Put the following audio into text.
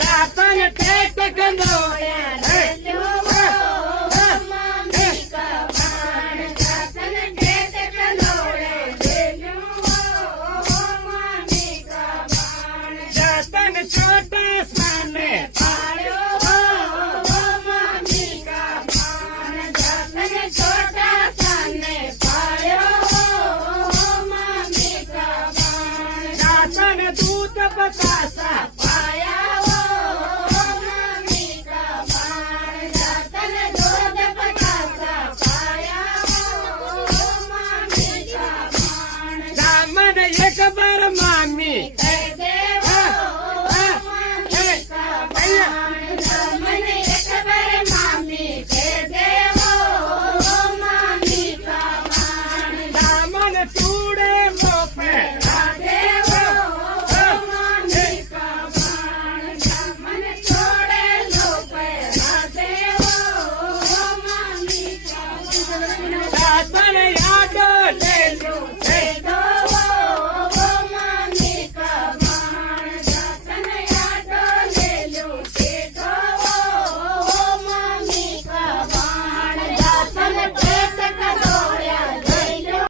દાતન tech કંદોળ્યા छोटे साने पायो मामी का पान जतन छोटा साने पायो मामी का पान जतन दूध बतासा